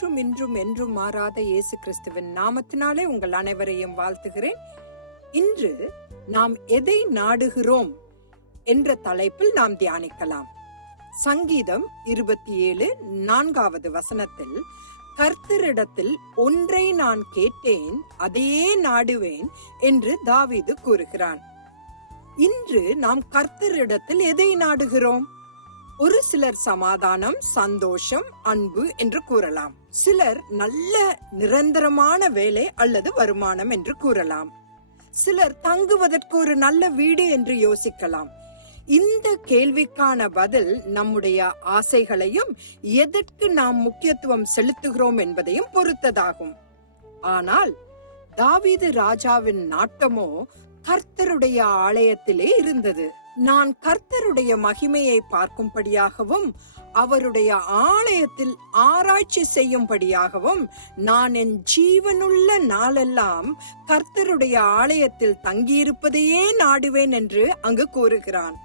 இன்றும் இன்றும் என்றும் மாறாத இயேசு கிறிஸ்துவின் நாமத்தினாலே உங்கள் அனைவரையும் வாழ்த்துகிறேன். இன்று நாம் எதை நாடுகிறோம் என்ற தலைப்பில் நாம் தியானிக்கலாம். சங்கீதம் இருபத்தி ஏழு நான்காவது வசனத்தில் கர்த்தரிடத்தில் ஒன்றை நான் கேட்டேன் அதையே நாடுவேன் என்று தாவீது கூறுகிறான். இன்று நாம் கர்த்தரிடத்தில் எதை நாடுகிறோம்? ஒரு சிலர் சமாதானம் சந்தோஷம் அன்பு என்று கூறலாம். சிலர் நல்ல நிரந்தரமான வேலை அல்லது வருமானம் என்று கூறலாம். சிலர் தங்குவதற்கு ஒரு நல்ல வீடு என்று யோசிக்கலாம். இந்த கேள்விக்கான பதில் நம்முடைய ஆசைகளையும் எதற்கு நாம் முக்கியத்துவம் செலுத்துகிறோம் என்பதையும் பொறுத்ததாகும். ஆனால் தாவீது ராஜாவின் நாட்டமோ கர்த்தருடைய ஆலயத்திலே இருந்தது. நான் கர்த்தருடைய மகிமையை பார்க்கும்படியாகவும் அவருடைய ஆலயத்தில் ஆராய்ச்சி செய்யும்படியாகவும் நான் என் ஜீவனுள்ள நாளெல்லாம் கர்த்தருடைய ஆலயத்தில் தங்கியிருப்பதையே நாடுவேன் என்று அங்கு கூறுகிறான்.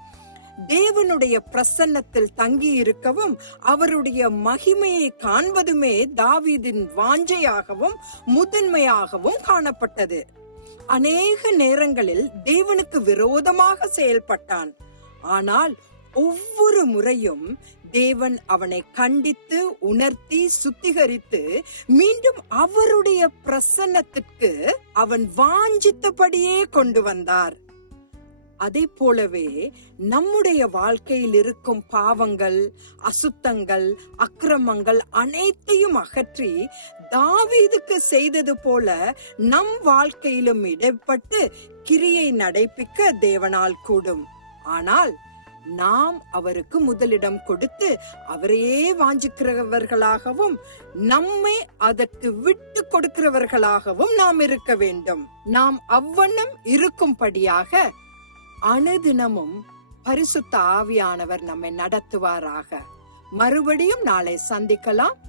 தேவனுடைய பிரசன்னத்தில் தங்கி இருக்கவும் அவருடைய மகிமையை காண்பதுமே தாவீதின் வாஞ்சையாகவும் முதன்மையாகவும் காணப்பட்டது. அநேக நேரங்களில் தேவனுக்கு விரோதமாக செயல்பட்டான். ஆனால் ஒவ்வொரு முறையும் தேவன் அவனை கண்டித்து உணர்த்தி சுத்திகரித்து மீண்டும் அவருடைய பிரசன்னத்திற்கு அவன் வாஞ்சித்தபடியே கொண்டு வந்தார். அதே போலவே நம்முடைய வாழ்க்கையில் இருக்கும் பாவங்கள் அசுத்தங்கள் அக்கிரமங்கள் அனைத்தையும் அகற்றி தாவீதுக்கு செய்தது போல நம் வாழ்க்கையிலும் இடைப்பட்டு கிரியை நடைப்பிக்க தேவனால் கூடும். ஆனால் நாம் அவருக்கு முதலிடம் கொடுத்து அவரையே வாஞ்சிக்கிறவர்களாகவும் நம்மை அதற்கு விட்டு கொடுக்கிறவர்களாகவும் நாம் இருக்க வேண்டும். நாம் அவ்வண்ணம் இருக்கும்படியாக அனுதினமும் பரிசுத்த ஆவியானவர் நம்மை நடத்துவாராக. மறுபடியும் நாளை சந்திக்கலாம்.